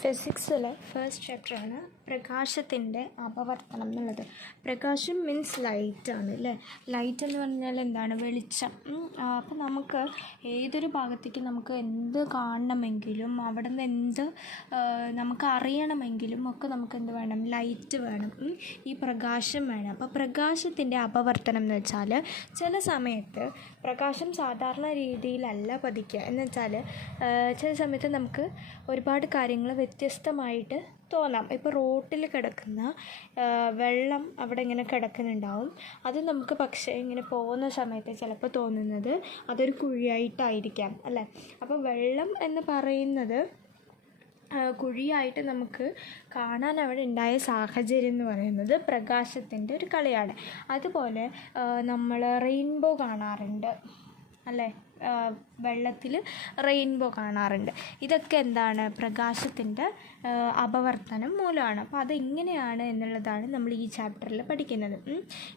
ഫിസിക്സിലെ first ചാപ്റ്ററാണ് പ്രകാശത്തിൻ്റെ അപവർത്തനം എന്നുള്ളത്. പ്രകാശം മീൻസ് ലൈറ്റാണ് അല്ലേ. ലൈറ്റ് എന്ന് പറഞ്ഞാൽ എന്താണ്? വെളിച്ചം. അപ്പോൾ നമുക്ക് ഏതൊരു ഭാഗത്തേക്ക് നമുക്ക് എന്ത് കാണണമെങ്കിലും അവിടെ നിന്ന് എന്ത് നമുക്ക് അറിയണമെങ്കിലും ഒക്കെ നമുക്ക് എന്ത് വേണം? ലൈറ്റ് വേണം, ഈ പ്രകാശം വേണം. അപ്പോൾ പ്രകാശത്തിൻ്റെ അപവർത്തനം എന്ന് വെച്ചാൽ ചില സമയത്ത് പ്രകാശം സാധാരണ രീതിയിലല്ല പതിക്കുക. എന്ന് വെച്ചാൽ ചില സമയത്ത് നമുക്ക് ഒരുപാട് കാര്യങ്ങൾ വ്യത്യസ്തമായിട്ട് തോന്നാം. ഇപ്പോൾ റോട്ടിൽ കിടക്കുന്ന വെള്ളം അവിടെ ഇങ്ങനെ കിടക്കുന്നുണ്ടാവും. അത് നമുക്ക് പക്ഷേ ഇങ്ങനെ പോകുന്ന സമയത്ത് ചിലപ്പോൾ തോന്നുന്നത് അതൊരു കുഴിയായിട്ടായിരിക്കാം അല്ലേ. അപ്പോൾ വെള്ളം എന്ന് പറയുന്നത് കുഴിയായിട്ട് നമുക്ക് കാണാൻ അവിടെ ഉണ്ടായ സാഹചര്യം എന്ന് പറയുന്നത് പ്രകാശത്തിൻ്റെ ഒരു കളിയാണ്. അതുപോലെ നമ്മൾ റെയിൻബോ കാണാറുണ്ട് അല്ലേ. വെള്ളത്തിൽ റെയിൻബോ കാണാറുണ്ട്. ഇതൊക്കെ എന്താണ്? പ്രകാശത്തിൻ്റെ അപവർത്തനം മൂലമാണ്. അപ്പോൾ അതെങ്ങനെയാണ് എന്നുള്ളതാണ് നമ്മൾ ഈ ചാപ്റ്ററിൽ പഠിക്കുന്നത്.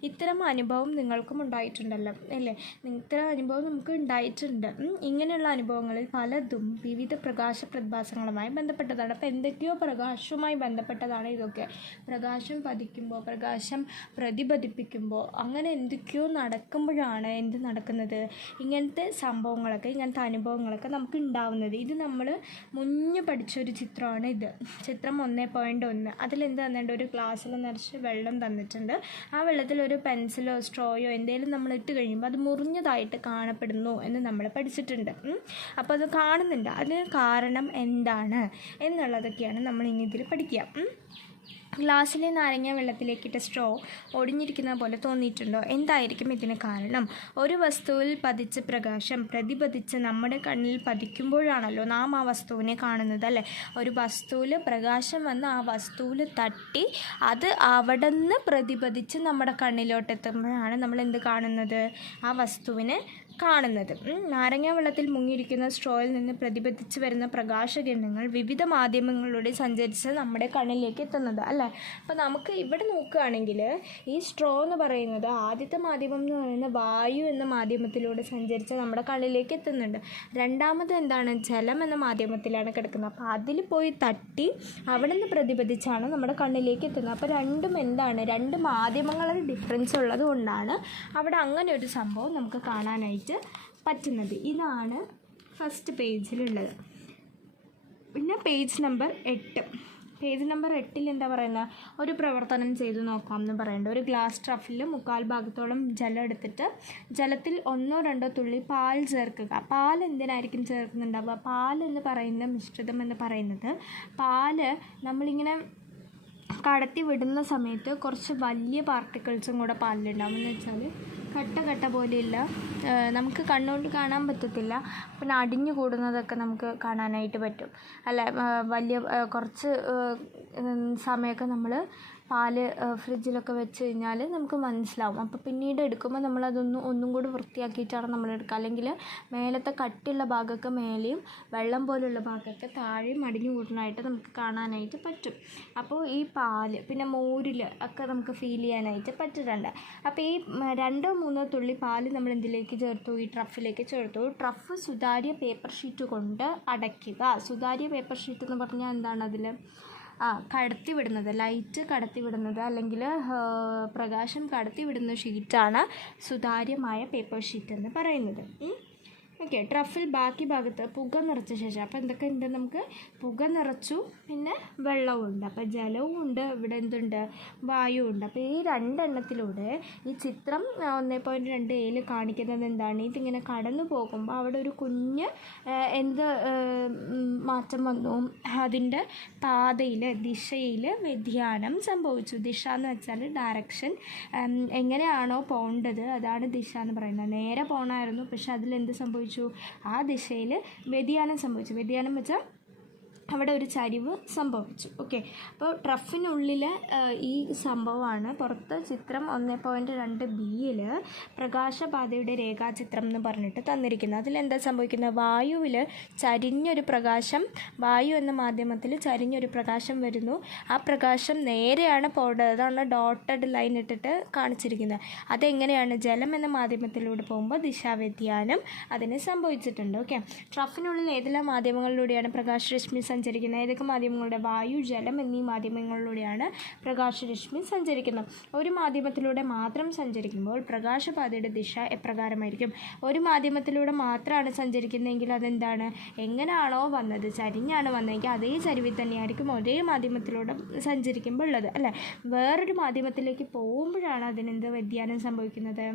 ഇത്തരം അനുഭവം നിങ്ങൾക്കും ഉണ്ടായിട്ടുണ്ടല്ലോ അല്ലേ. ഇത്തരം അനുഭവം നമുക്ക് ഉണ്ടായിട്ടുണ്ട്. ഇങ്ങനെയുള്ള അനുഭവങ്ങളിൽ പലതും വിവിധ പ്രകാശ പ്രതിഭാസങ്ങളുമായി ബന്ധപ്പെട്ടതാണ്. അപ്പോൾ എന്തൊക്കെയോ പ്രകാശവുമായി ബന്ധപ്പെട്ടതാണ് ഇതൊക്കെ. പ്രകാശം പതിക്കുമ്പോൾ, പ്രകാശം പ്രതിപതിപ്പിക്കുമ്പോൾ, അങ്ങനെ എന്തൊക്കെയോ നടക്കുമ്പോഴാണ് എന്ത് നടക്കുന്നത്? ഇങ്ങനത്തെ സംഭവങ്ങളൊക്കെ, ഇങ്ങനത്തെ അനുഭവങ്ങളൊക്കെ നമുക്ക് ഉണ്ടാവുന്നത്. ഇത് നമ്മൾ മുന്നേ പഠിച്ചൊരു ചിത്രമാണ് ഇത്. ചിത്രം 1.1. അതിലെന്ത് തന്നിട്ടുണ്ട്? ഒരു ഗ്ലാസ്സിൽ നിറച്ച് വെള്ളം തന്നിട്ടുണ്ട്. ആ വെള്ളത്തിൽ ഒരു പെൻസിലോ സ്ട്രോയോ എന്തെങ്കിലും നമ്മൾ ഇട്ട് കഴിയുമ്പോൾ അത് മുറിഞ്ഞതായിട്ട് കാണപ്പെടുന്നു എന്ന് നമ്മൾ പഠിച്ചിട്ടുണ്ട്. അപ്പോൾ അത് കാണുന്നുണ്ട്. അതിന് കാരണം എന്താണ് എന്നുള്ളതൊക്കെയാണ് നമ്മൾ ഇനി ഇതിൽ പഠിക്കുക. ഗ്ലാസ്സിലെ നാരങ്ങ വെള്ളത്തിലേക്കിട്ട സ്ട്രോ ഒടിഞ്ഞിരിക്കുന്ന പോലെ തോന്നിയിട്ടുണ്ടോ? എന്തായിരിക്കും ഇതിന് കാരണം? ഒരു വസ്തുവിൽ പതിച്ച പ്രകാശം പ്രതിപതിച്ച് നമ്മുടെ കണ്ണിൽ പതിക്കുമ്പോഴാണല്ലോ നാം ആ വസ്തുവിനെ കാണുന്നത് അല്ലേ. ഒരു വസ്തുവിൽ പ്രകാശം വന്ന് ആ വസ്തുവിൽ തട്ടി അത് അവിടെ നിന്ന് പ്രതിപതിച്ച് നമ്മുടെ കണ്ണിലോട്ട് എത്തുമ്പോഴാണ് നമ്മൾ എന്ത് കാണുന്നത്? ആ വസ്തുവിനെ കാണുന്നത്. നാരങ്ങ വെള്ളത്തിൽ മുങ്ങിയിരിക്കുന്ന സ്ട്രോയിൽ നിന്ന് പ്രതിപതിച്ച് വരുന്ന പ്രകാശകിരണങ്ങൾ വിവിധ മാധ്യമങ്ങളിലൂടെ സഞ്ചരിച്ച് നമ്മുടെ കണ്ണിലേക്ക് എത്തുന്നത് അല്ലേ. അപ്പോൾ നമുക്ക് ഇവിടെ നോക്കുകയാണെങ്കിൽ ഈ സ്ട്രോ എന്ന് പറയുന്നത് ആദ്യത്തെ മാധ്യമം എന്ന് പറയുന്നത് വായു എന്ന മാധ്യമത്തിലൂടെ സഞ്ചരിച്ച് നമ്മുടെ കണ്ണിലേക്ക് എത്തുന്നുണ്ട്. രണ്ടാമത് എന്താണ്? ജലം എന്ന മാധ്യമത്തിലാണ് കിടക്കുന്നത്. അപ്പോൾ അതിൽ പോയി തട്ടി അവിടെ നിന്ന് പ്രതിപതിച്ചാണ് നമ്മുടെ കണ്ണിലേക്ക് എത്തുന്നത്. അപ്പോൾ രണ്ടും എന്താണ്? രണ്ട് മാധ്യമങ്ങളിൽ ഡിഫറൻസ് ഉള്ളത് കൊണ്ടാണ് അവിടെ അങ്ങനെ ഒരു സംഭവം നമുക്ക് കാണാനായിട്ട് പറ്റുന്നത്. ഇതാണ് ഫസ്റ്റ് പേജിലുള്ളത്. പിന്നെ പേജ് നമ്പർ 8. പേജ് നമ്പർ 8 എന്താ പറയുന്നത്? ഒരു പ്രവർത്തനം ചെയ്ത് നോക്കാം എന്ന് പറയുന്നുണ്ട്. ഒരു ഗ്ലാസ് ട്രഫിൽ 1/4 ഭാഗത്തോളം ജലം എടുത്തിട്ട് ജലത്തിൽ 1-2 തുള്ളി പാൽ ചേർക്കുക. പാൽ എന്തിനായിരിക്കും ചേർക്കുന്നുണ്ടാവുക? പാൽ എന്ന് പറയുന്ന മിശ്രിതം എന്ന് പറയുന്നത്, പാല് നമ്മളിങ്ങനെ കടത്തി വിടുന്ന സമയത്ത് കുറച്ച് വലിയ പാർട്ടിക്കിൾസും കൂടെ പാലിലുണ്ടാവും. എന്ന് വെച്ചാൽ കട്ട പോലെയില്ല, നമുക്ക് കണ്ണുകൊണ്ട് കാണാൻ പറ്റത്തില്ല. പിന്നെ അടിഞ്ഞു കൂടുന്നതൊക്കെ നമുക്ക് കാണാനായിട്ട് പറ്റും അല്ലേ. വലിയ കുറച്ച് സമയമൊക്കെ നമ്മൾ പാല് ഫ്രിഡ്ജിലൊക്കെ വെച്ച് കഴിഞ്ഞാൽ നമുക്ക് മനസ്സിലാവും. അപ്പോൾ പിന്നീട് എടുക്കുമ്പോൾ ഒന്നും കൂടി വൃത്തിയാക്കിയിട്ടാണ് നമ്മൾ എടുക്കുക. അല്ലെങ്കിൽ മേലത്തെ കട്ടിയുള്ള ഭാഗമൊക്കെ മേലെയും വെള്ളം പോലുള്ള ഭാഗമൊക്കെ താഴെയും അടിഞ്ഞു കൂടുന്നതായിട്ട് നമുക്ക് കാണാനായിട്ട് പറ്റും. അപ്പോൾ ഈ പാല് പിന്നെ മോരിൽ ഒക്കെ നമുക്ക് ഫീൽ ചെയ്യാനായിട്ട് പറ്റിയിട്ടുണ്ട്. അപ്പോൾ ഈ 2-3 തുള്ളി പാല് നമ്മൾ എന്തിലേക്ക് ചേർത്തു? ഈ ട്രഫിലേക്ക് ചേർത്തു. ട്രഫ് സുതാര്യ പേപ്പർ ഷീറ്റ് കൊണ്ട് അടയ്ക്കുക. സുതാര്യ പേപ്പർ ഷീറ്റ് എന്ന് പറഞ്ഞാൽ എന്താണ്? അതിൽ കടത്തിവിടുന്നത്, ലൈറ്റ് കടത്തിവിടുന്നത് അല്ലെങ്കിൽ പ്രകാശം കടത്തിവിടുന്ന ഷീറ്റാണ് സുതാര്യമായ പേപ്പർ ഷീറ്റ് എന്ന് പറയുന്നത്. ഓക്കെ. ട്രഫിൽ ബാക്കി ഭാഗത്ത് പുക നിറച്ച ശേഷം, അപ്പോൾ എന്തൊക്കെ ഉണ്ട്? നമുക്ക് പുക നിറച്ചു, പിന്നെ വെള്ളവും ഉണ്ട്, അപ്പോൾ ജലവും ഉണ്ട്, ഇവിടെ എന്തുണ്ട്? വായു ഉണ്ട്. അപ്പോൾ ഈ 2 എണ്ണത്തിലൂടെ ഈ ചിത്രം 1.2 കാണിക്കുന്നത് എന്താണ്? ഇതിങ്ങനെ കടന്നു പോകുമ്പോൾ അവിടെ ഒരു കുഞ്ഞ് മാറ്റം വന്നു. അതിൻ്റെ പാതയിൽ, ദിശയിൽ വ്യതിയാനം സംഭവിച്ചു. ദിശ എന്ന് വെച്ചാൽ ഡയറക്ഷൻ, എങ്ങനെയാണോ പോകേണ്ടത് അതാണ് ദിശ എന്ന് പറയുന്നത്. നേരെ പോകണമായിരുന്നു, പക്ഷെ അതിലെന്ത് സംഭവിച്ചു? ആ ദിശയിൽ വ്യതിയാനം സംഭവിച്ചു. വ്യതിയാനം വെച്ചാൽ അവിടെ ഒരു ചരിവ് സംഭവിച്ചു. ഓക്കെ. അപ്പോൾ ട്രഫിനുള്ളിൽ ഈ സംഭവമാണ്. പുറത്ത് ചിത്രം 1.2bയിൽ പ്രകാശപാതയുടെ രേഖാചിത്രം എന്ന് പറഞ്ഞിട്ട് തന്നിരിക്കുന്നത്. അതിലെന്താ സംഭവിക്കുന്നത്? വായുവിൽ ചരിഞ്ഞൊരു പ്രകാശം, വായു എന്ന മാധ്യമത്തിൽ ചരിഞ്ഞൊരു പ്രകാശം വരുന്നു. ആ പ്രകാശം നേരെയാണ് പോകേണ്ടത്. അതാണ് ഡോട്ടഡ് ലൈൻ ഇട്ടിട്ട് കാണിച്ചിരിക്കുന്നത്. അതെങ്ങനെയാണ്? ജലം എന്ന മാധ്യമത്തിലൂടെ പോകുമ്പോൾ ദിശാവ്യതിയാനം അതിന് സംഭവിച്ചിട്ടുണ്ട്. ഓക്കെ. ട്രഫിനുള്ളിൽ ഏതെല്ലാം മാധ്യമങ്ങളിലൂടെയാണ് പ്രകാശരശ്മി സഞ്ചരിക്കുന്നത്? ഏതൊക്കെ മാധ്യമങ്ങളുടെ? വായു, ജലം എന്നീ മാധ്യമങ്ങളിലൂടെയാണ് പ്രകാശരശ്മി സഞ്ചരിക്കുന്നത്. ഒരു മാധ്യമത്തിലൂടെ മാത്രം സഞ്ചരിക്കുമ്പോൾ പ്രകാശപാതയുടെ ദിശ എപ്രകാരമായിരിക്കും? ഒരു മാധ്യമത്തിലൂടെ മാത്രമാണ് സഞ്ചരിക്കുന്നതെങ്കിൽ അതെന്താണ്? എങ്ങനെയാണോ വന്നത്, ചരിഞ്ഞാണ് വന്നതെങ്കിൽ അതേ ചരിവിൽ തന്നെയായിരിക്കും ഒരേ മാധ്യമത്തിലൂടെ സഞ്ചരിക്കുമ്പോൾ ഉള്ളത്, അല്ലേ? വേറൊരു മാധ്യമത്തിലേക്ക് പോകുമ്പോഴാണ് അതിനെന്ത് വ്യതിയാനം സംഭവിക്കുന്നത്?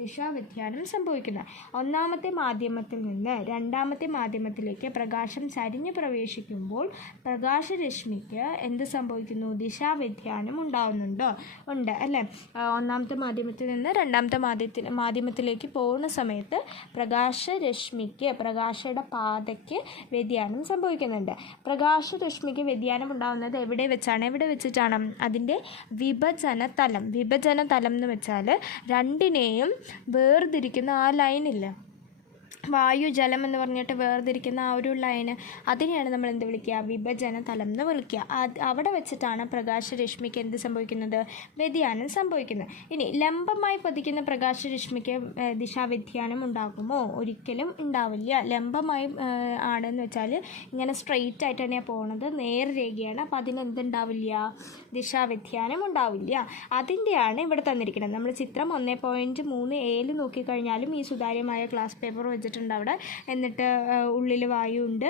ദിശാവ്യതിയാനം സംഭവിക്കുന്നത്. ഒന്നാമത്തെ മാധ്യമത്തിൽ നിന്ന് രണ്ടാമത്തെ മാധ്യമത്തിലേക്ക് പ്രകാശം ചരിഞ്ഞ് പ്രവേശിക്കുമ്പോൾ പ്രകാശരശ്മിക്ക് എന്ത് സംഭവിക്കുന്നു? ദിശാവ്യതിയാനം ഉണ്ടാവുന്നുണ്ടോ? ഉണ്ട്, അല്ലേ? ഒന്നാമത്തെ മാധ്യമത്തിൽ നിന്ന് രണ്ടാമത്തെ മാധ്യമത്തിലേക്ക് പോകുന്ന സമയത്ത് പ്രകാശരശ്മിക്ക്, പ്രകാശയുടെ പാതയ്ക്ക് വ്യതിയാനം സംഭവിക്കുന്നുണ്ട്. പ്രകാശരശ്മിക്ക് വ്യതിയാനം ഉണ്ടാകുന്നത് എവിടെ വെച്ചിട്ടാണ്? അതിൻ്റെ വിഭജനതലം എന്ന് വെച്ചാൽ രണ്ടിനെയും വേർതിരിക്കുന്ന ആ ലൈനില്ല, വായു ജലം എന്ന് പറഞ്ഞിട്ട് വേർതിരിക്കുന്ന ആ ഒരു ലൈന്, അതിനെയാണ് നമ്മൾ എന്ത് വിളിക്കുക? വിഭജന തലം എന്ന് വിളിക്കുക. അവിടെ വെച്ചിട്ടാണ് പ്രകാശരശ്മിക്ക് എന്ത് സംഭവിക്കുന്നത്? വ്യതിയാനം സംഭവിക്കുന്നത്. ഇനി ലംബമായി പതിക്കുന്ന പ്രകാശരശ്മിക്ക് ദിശാവ്യതിയാനം ഉണ്ടാകുമോ? ഒരിക്കലും ഉണ്ടാവില്ല. ലംബമായി ആണെന്ന് വെച്ചാൽ ഇങ്ങനെ സ്ട്രെയിറ്റ് ആയിട്ട് തന്നെയാണ് പോകുന്നത്, നേർരേഖയാണ്. അപ്പോൾ അതിനെന്തുണ്ടാവില്ല? ദിശാവ്യതിയാനം ഉണ്ടാവില്ല. അതിൻ്റെയാണ് ഇവിടെ തന്നിരിക്കുന്നത്. നമ്മൾ ചിത്രം 1.3 നോക്കിക്കഴിഞ്ഞാലും ഈ സുതാര്യമായ ഗ്ലാസ് പേപ്പർ വെച്ചിട്ടുണ്ട് അവിടെ. എന്നിട്ട് ഉള്ളിൽ വായുണ്ട്,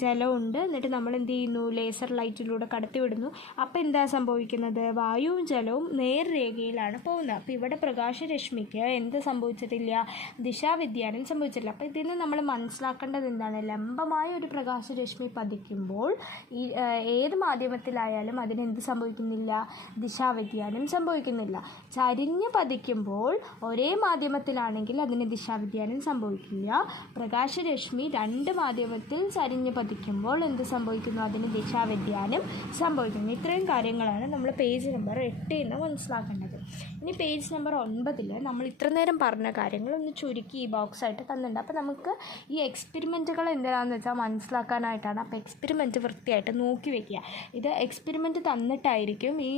ജലമുണ്ട്. എന്നിട്ട് നമ്മൾ എന്ത് ചെയ്യുന്നു? ലേസർ ലൈറ്റിലൂടെ കടത്തി വിടുന്നു. അപ്പോൾ എന്താ സംഭവിക്കുന്നത്? വായുവും ജലവും നേർരേഖയിലാണ് പോകുന്നത്. അപ്പോൾ ഇവിടെ പ്രകാശരശ്മിക്ക് എന്ത് സംഭവിച്ചിട്ടില്ല? ദിശാവ്യതിയാനം സംഭവിച്ചിട്ടില്ല. അപ്പോൾ ഇതിൽ നിന്ന് നമ്മൾ മനസ്സിലാക്കേണ്ടത് എന്താണ്? ലംബമായ ഒരു പ്രകാശരശ്മി പതിക്കുമ്പോൾ ഈ ഏത് മാധ്യമത്തിലായാലും അതിനെന്ത് സംഭവിക്കുന്നില്ല? ദിശാവ്യതിയാനം സംഭവിക്കുന്നില്ല. ചരിഞ്ഞ് പതിക്കുമ്പോൾ ഒരേ മാധ്യമത്തിലാണെങ്കിൽ അതിന് ദിശാവ്യതിയാനം സംഭവിക്കില്ല. പ്രകാശരശ്മി രണ്ട് മാധ്യമത്തിൽ ചരിഞ്ഞ് പതിക്കുമ്പോൾ എന്ത് സംഭവിക്കുന്നു? അതിന് ദിശാവ്യതിയാനം സംഭവിക്കുന്നു. ഇത്രയും കാര്യങ്ങളാണ് നമ്മൾ പേജ് നമ്പർ 8 മനസ്സിലാക്കേണ്ടത്. ഇനി പേജ് നമ്പർ 9 നമ്മൾ ഇത്ര നേരം പറഞ്ഞ കാര്യങ്ങൾ ഒന്ന് ചുരുക്കി ഈ ബോക്സായിട്ട് തന്നിട്ടുണ്ട്. അപ്പോൾ നമുക്ക് ഈ എക്സ്പെരിമെൻറ്റുകൾ എന്തിനാണെന്ന് വെച്ചാൽ മനസ്സിലാക്കാനായിട്ടാണ്. അപ്പോൾ എക്സ്പെരിമെൻറ്റ് വൃത്തിയായിട്ട് നോക്കി വയ്ക്കുക. ഇത് എക്സ്പെരിമെൻറ്റ് തന്നിട്ടായിരിക്കും, ഈ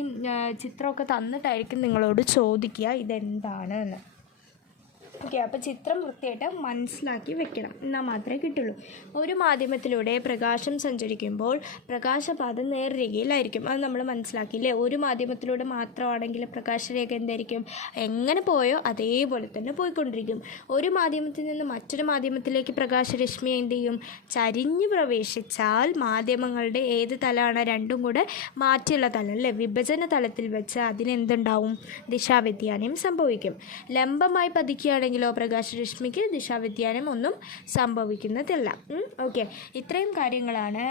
ചിത്രമൊക്കെ തന്നിട്ടായിരിക്കും നിങ്ങളോട് ചോദിക്കുക ഇതെന്താണ് എന്ന്. ഓക്കെ, അപ്പോൾ ചിത്രം വൃത്തിയായിട്ട് മനസ്സിലാക്കി വെക്കണം, എന്നാൽ മാത്രമേ കിട്ടുള്ളൂ. ഒരു മാധ്യമത്തിലൂടെ പ്രകാശം സഞ്ചരിക്കുമ്പോൾ പ്രകാശപാത നേർരേഖയിലായിരിക്കും. അത് നമ്മൾ മനസ്സിലാക്കിയില്ലേ? ഒരു മാധ്യമത്തിലൂടെ മാത്രമാണെങ്കിൽ പ്രകാശരേഖ എന്തായിരിക്കും? എങ്ങനെ പോയോ അതേപോലെ തന്നെ പോയിക്കൊണ്ടിരിക്കും. ഒരു മാധ്യമത്തിൽ നിന്ന് മറ്റൊരു മാധ്യമത്തിലേക്ക് പ്രകാശരശ്മി എന്ത് ചെയ്യും? ചരിഞ്ഞ് പ്രവേശിച്ചാൽ മാധ്യമങ്ങളുടെ ഏത് തലമാണ്? രണ്ടും കൂടെ മാറ്റിയുള്ള തലം, അല്ലേ? വിഭജന തലത്തിൽ വെച്ച് അതിനെന്തുണ്ടാവും? ദിശാവ്യതിയാനം സംഭവിക്കും. ലംബമായി പതിക്കുകയാണെങ്കിൽ പ്രകാശരശ്മിക്ക് ദിശാവ്യതിയാനം ഒന്നും സംഭവിക്കുന്നതല്ല. ഓക്കെ, ഇത്രയും കാര്യങ്ങളാണ്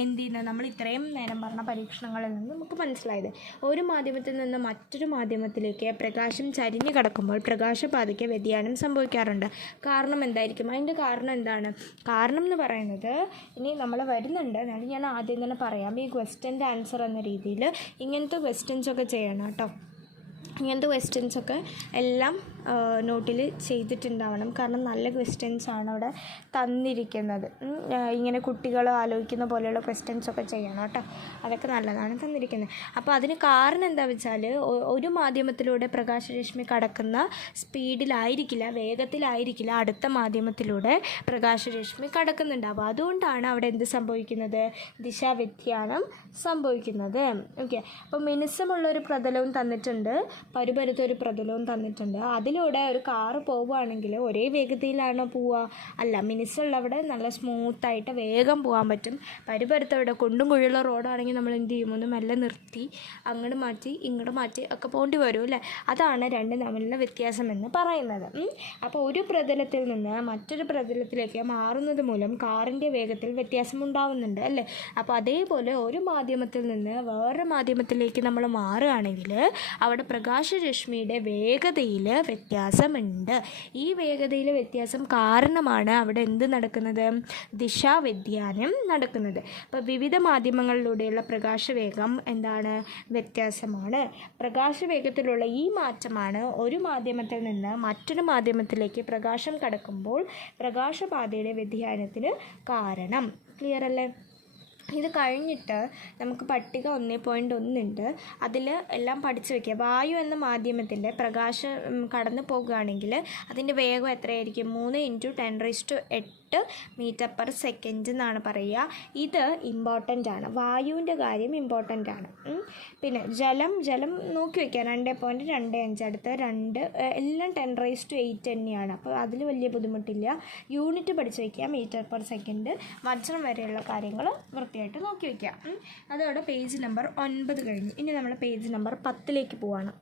എന്ത് ചെയ്യുന്നത്? നമ്മൾ ഇത്രയും നേരം പറഞ്ഞ പരീക്ഷണങ്ങളിൽ നിന്ന് നമുക്ക് മനസ്സിലായത്. ഒരു മാധ്യമത്തിൽ നിന്ന് മറ്റൊരു മാധ്യമത്തിലേക്ക് പ്രകാശം ചരിഞ്ഞ് കിടക്കുമ്പോൾ പ്രകാശപാതയ്ക്ക് വ്യതിയാനം സംഭവിക്കാറുണ്ട്. കാരണം എന്തായിരിക്കും? അതിൻ്റെ കാരണം എന്താണ്? കാരണം എന്ന് പറയുന്നത് ഇനി നമ്മൾ വരുന്നുണ്ട്. എന്നാലും ഞാൻ ആദ്യം തന്നെ പറയാം. ഈ ക്വസ്റ്റ്യൻ്റെ ആൻസർ എന്ന രീതിയിൽ ഇങ്ങനത്തെ ക്വസ്റ്റ്യൻസൊക്കെ ചെയ്യണം കേട്ടോ. ഇങ്ങനത്തെ ക്വസ്റ്റ്യൻസൊക്കെ എല്ലാം നോട്ടിൽ ചെയ്തിട്ടുണ്ടാവണം. കാരണം നല്ല ക്വസ്റ്റ്യൻസാണ് അവിടെ തന്നിരിക്കുന്നത്. ഇങ്ങനെ കുട്ടികൾ ആലോചിക്കുന്ന പോലെയുള്ള ക്വസ്റ്റ്യൻസൊക്കെ ചെയ്യണം കേട്ടോ. അതൊക്കെ നല്ലതാണ് തന്നിരിക്കുന്നത്. അപ്പോൾ അതിന് കാരണം എന്താ വെച്ചാൽ ഒരു മാധ്യമത്തിലൂടെ പ്രകാശരശ്മി കടക്കുന്ന സ്പീഡിലായിരിക്കില്ല, വേഗത്തിലായിരിക്കില്ല അടുത്ത മാധ്യമത്തിലൂടെ പ്രകാശരശ്മി കടക്കുന്നുണ്ടാവും. അതുകൊണ്ടാണ് അവിടെ എന്ത് സംഭവിക്കുന്നത്? ദിശാവ്യതിയാനം സംഭവിക്കുന്നത്. ഓക്കെ, അപ്പോൾ മിനുസമുള്ളൊരു പ്രതലവും തന്നിട്ടുണ്ട്, പരുപരുത്തൊരു പ്രതലവും തന്നിട്ടുണ്ട്. അതിലൂടെ ഒരു കാറ് പോവുകയാണെങ്കിൽ ഒരേ വേഗതയിലാണോ പോവുക? അല്ല, മിനുസുള്ളവിടെ നല്ല സ്മൂത്തായിട്ട് വേഗം പോകാൻ പറ്റും. പരുപരുത്തവിടെ കുണ്ടും കുഴിയുള്ള റോഡാണെങ്കിൽ നമ്മൾ എന്ത് ചെയ്യും? ഒന്ന് മെല്ലെ നിർത്തി അങ്ങോട്ട് മാറ്റി ഇങ്ങോട്ട് മാറ്റി ഒക്കെ പോകേണ്ടി വരും, അല്ലേ? അതാണ് രണ്ടും തമ്മിലുള്ള വ്യത്യാസം എന്ന് പറയുന്നത്. അപ്പോൾ ഒരു പ്രതലത്തിൽ നിന്ന് മറ്റൊരു പ്രതലത്തിലേക്ക് മാറുന്നത് മൂലം കാറിൻ്റെ വേഗത്തിൽ വ്യത്യാസം ഉണ്ടാവുന്നുണ്ട്, അല്ലേ? അപ്പോൾ അതേപോലെ ഒരു മാധ്യമത്തിൽ നിന്ന് വേറൊരു മാധ്യമത്തിലേക്ക് നമ്മൾ മാറുകയാണെങ്കിൽ അവിടെ പ്രകാശരശ്മിയുടെ വേഗതയിൽ വ്യത്യാസമുണ്ട്. ഈ വേഗതയിലെ വ്യത്യാസം കാരണമാണ് അവിടെ എന്ത് നടക്കുന്നത്? ദിശാവ്യതിയാനം നടക്കുന്നത്. അപ്പോൾ വിവിധ മാധ്യമങ്ങളിലൂടെയുള്ള പ്രകാശവേഗം എന്താണ്? വ്യത്യാസമാണ്. പ്രകാശവേഗത്തിലുള്ള ഈ മാറ്റമാണ് ഒരു മാധ്യമത്തിൽ നിന്ന് മറ്റൊരു മാധ്യമത്തിലേക്ക് പ്രകാശം കടക്കുമ്പോൾ പ്രകാശപാതയുടെ വ്യതിയാനത്തിന് കാരണം. ക്ലിയർ അല്ലേ? ഇത് കഴിഞ്ഞിട്ട് നമുക്ക് പട്ടിക 1.1 ഉണ്ട്. അതിൽ എല്ലാം പഠിച്ചു വയ്ക്കുക. വായു എന്ന മാധ്യമത്തിൻ്റെ പ്രകാശം കടന്നു പോകുകയാണെങ്കിൽ അതിൻ്റെ വേഗം എത്രയായിരിക്കും? 3 × 10⁸ മീറ്റർ/സെക്കൻഡ് എന്നാണ് പറയുക. ഇത് ഇമ്പോർട്ടൻ്റ് ആണ്, വായുവിൻ്റെ കാര്യം ഇമ്പോർട്ടൻ്റ് ആണ്. പിന്നെ ജലം നോക്കി വയ്ക്കുക, 2.25, അടുത്ത 2 എല്ലാം 10⁸ തന്നെയാണ്. അപ്പോൾ അതിൽ വലിയ ബുദ്ധിമുട്ടില്ല. യൂണിറ്റ് പഠിച്ച് വയ്ക്കുക, മീറ്റർ/സെക്കൻഡ്, വജ്രം വരെയുള്ള കാര്യങ്ങൾ വൃത്തിയായിട്ട് നോക്കി വയ്ക്കുക. അതോടെ പേജ് നമ്പർ 9 കഴിഞ്ഞു. ഇനി നമ്മൾ പേജ് നമ്പർ 10ലേക്ക് പോവാണ്.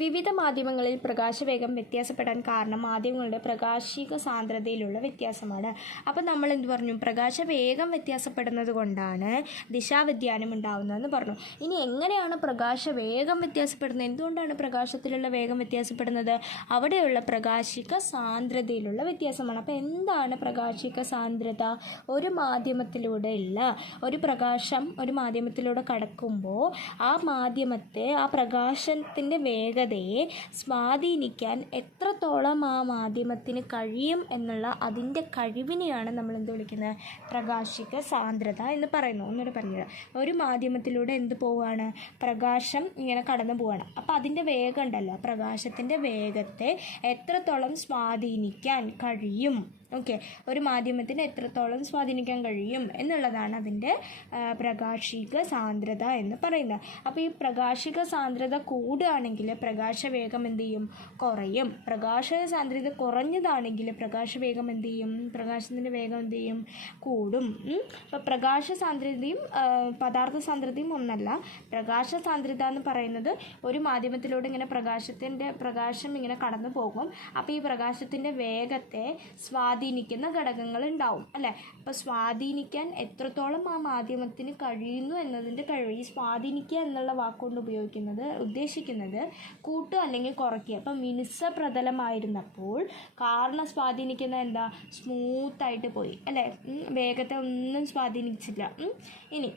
വിവിധ മാധ്യമങ്ങളിൽ പ്രകാശവേഗം വ്യത്യാസപ്പെടാൻ കാരണം മാധ്യമങ്ങളുടെ പ്രകാശിക സാന്ദ്രതയിലുള്ള വ്യത്യാസമാണ്. അപ്പോൾ നമ്മൾ എന്ത് പറഞ്ഞു? പ്രകാശവേഗം വ്യത്യാസപ്പെടുന്നത് കൊണ്ടാണ് ദിശാവ്യതിയാനം ഉണ്ടാകുന്നതെന്ന് പറഞ്ഞു. ഇനി എങ്ങനെയാണ് പ്രകാശവേഗം വ്യത്യാസപ്പെടുന്നത്? എന്തുകൊണ്ടാണ് പ്രകാശത്തിലുള്ള വേഗം വ്യത്യാസപ്പെടുന്നത്? അവിടെയുള്ള പ്രകാശിക സാന്ദ്രതയിലുള്ള വ്യത്യാസമാണ്. അപ്പോൾ എന്താണ് പ്രകാശിക സാന്ദ്രത? ഒരു മാധ്യമത്തിലൂടെയുള്ള ഒരു പ്രകാശം ഒരു മാധ്യമത്തിലൂടെ കടക്കുമ്പോൾ ആ മാധ്യമത്തെ, ആ പ്രകാശത്തിൻ്റെ വേഗതയെ സ്വാധീനിക്കാൻ എത്രത്തോളം ആ മാധ്യമത്തിന് കഴിയും എന്നുള്ള അതിൻ്റെ കഴിവിനെയാണ് നമ്മൾ എന്ത് വിളിക്കുന്നത്? പ്രകാശിക സാന്ദ്രത എന്ന് പറയുന്നു. ഒന്നുകൂടെ പറഞ്ഞുതരാം. ഒരു മാധ്യമത്തിലൂടെ എന്ത് പോവുകയാണ്? പ്രകാശം ഇങ്ങനെ കടന്നു പോവുകയാണ്. അപ്പോൾ അതിൻ്റെ വേഗം ഉണ്ടല്ലോ, പ്രകാശത്തിൻ്റെ വേഗത്തെ എത്രത്തോളം സ്വാധീനിക്കാൻ കഴിയും, ഓക്കെ, ഒരു മാധ്യമത്തിന് എത്രത്തോളം സ്വാധീനിക്കാൻ കഴിയും എന്നുള്ളതാണ് അതിൻ്റെ പ്രകാശിക സാന്ദ്രത എന്ന് പറയുന്നത്. അപ്പോൾ ഈ പ്രകാശിക സാന്ദ്രത കൂടുകയാണെങ്കിൽ പ്രകാശവേഗം എന്ത് ചെയ്യും? കുറയും. പ്രകാശ സാന്ദ്രത കുറഞ്ഞതാണെങ്കിൽ പ്രകാശവേഗം എന്ത് ചെയ്യും? പ്രകാശത്തിൻ്റെ വേഗം എന്ത് ചെയ്യും? കൂടും. അപ്പോൾ പ്രകാശ സാന്ദ്രതയും പദാർത്ഥ സാന്ദ്രതയും ഒന്നല്ല. പ്രകാശ സാന്ദ്രത എന്ന് പറയുന്നത് ഒരു മാധ്യമത്തിലൂടെ ഇങ്ങനെ പ്രകാശം ഇങ്ങനെ കടന്നു പോകും. അപ്പോൾ ഈ പ്രകാശത്തിൻ്റെ വേഗത്തെ സ്വാധീനിക്കുന്ന ഘടകങ്ങൾ ഉണ്ടാവും അല്ലേ? അപ്പോൾ സ്വാധീനിക്കാൻ എത്രത്തോളം ആ മാധ്യമത്തിന് കഴിയുന്നു എന്നതിൻ്റെ കഴിവ്. ഈ സ്വാധീനിക്കുക എന്നുള്ള വാക്കുകൊണ്ട് ഉദ്ദേശിക്കുന്നത് കൂട്ടുക അല്ലെങ്കിൽ കുറയ്ക്കുക. അപ്പം മിനുസ പ്രതലമായിരുന്നപ്പോൾ കാറിനെ സ്വാധീനിക്കുന്ന എന്താ? സ്മൂത്തായിട്ട് പോയി അല്ലേ? വേഗത്തെ ഒന്നും സ്വാധീനിച്ചില്ല. ഇനി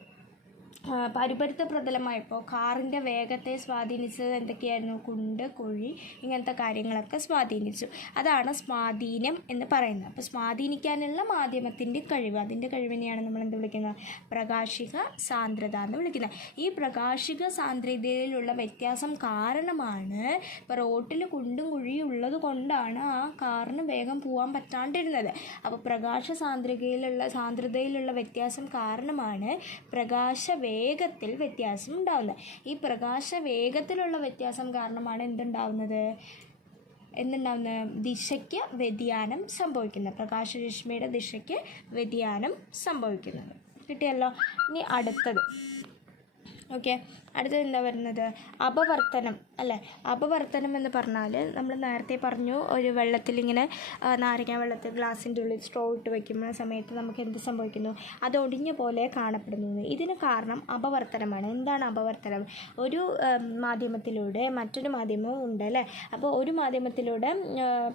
പരുപരുത്ത പ്രതലമായപ്പോൾ കാറിൻ്റെ വേഗത്തെ സ്വാധീനിച്ചത് എന്തൊക്കെയായിരുന്നു? കുണ്ട്, കുഴി, ഇങ്ങനത്തെ കാര്യങ്ങളൊക്കെ സ്വാധീനിച്ചു. അതാണ് സ്വാധീനം എന്ന് പറയുന്നത്. അപ്പോൾ സ്വാധീനിക്കാനുള്ള മാധ്യമത്തിൻ്റെ കഴിവ്, അതിൻ്റെ കഴിവിനെയാണ് നമ്മൾ എന്ത് വിളിക്കുന്നത്? പ്രകാശിക സാന്ദ്രത എന്ന് വിളിക്കുന്നത്. ഈ പ്രകാശിക സാന്ദ്രതയിലുള്ള വ്യത്യാസം കാരണമാണ് ഇപ്പോൾ റോട്ടിൽ കുണ്ടും കുഴിയും ഉള്ളത് കൊണ്ടാണ് ആ കാറിന് വേഗം പോകാൻ പറ്റാണ്ടിരുന്നത്. അപ്പോൾ പ്രകാശ സാന്ദ്രതയിലുള്ള വ്യത്യാസം കാരണമാണ് വേഗത്തിൽ വ്യത്യാസം ഉണ്ടാകുന്നത്. ഈ പ്രകാശ വേഗത്തിലുള്ള വ്യത്യാസം കാരണമാണ് എന്തുണ്ടാവുന്നത്? ദിശയ്ക്ക് വ്യതിയാനം സംഭവിക്കുന്നത്. പ്രകാശരശ്മിയുടെ ദിശയ്ക്ക് വ്യതിയാനം സംഭവിക്കുന്നത്. കിട്ടിയല്ലോ. ഇനി അടുത്തത്, ഓക്കെ, അടുത്തത് എന്താ വരുന്നത്? അപവർത്തനം അല്ലേ? അപവർത്തനം എന്ന് പറഞ്ഞാൽ നമ്മൾ നേരത്തെ പറഞ്ഞു, ഒരു വെള്ളത്തിലിങ്ങനെ നാരങ്ങ വെള്ളത്തിൽ ഗ്ലാസിൻ്റെ ഉള്ളിൽ സ്ട്രോ ഇട്ട് വയ്ക്കുന്ന സമയത്ത് നമുക്ക് എന്ത് സംഭവിക്കുന്നു? അത് ഒടിഞ്ഞ പോലെ കാണപ്പെടുന്നു. ഇതിന് കാരണം അപവർത്തനമാണ്. എന്താണ് അപവർത്തനം? ഒരു മാധ്യമത്തിലൂടെ മറ്റൊരു മാധ്യമവും ഉണ്ട് അല്ലേ? അപ്പോൾ ഒരു മാധ്യമത്തിലൂടെ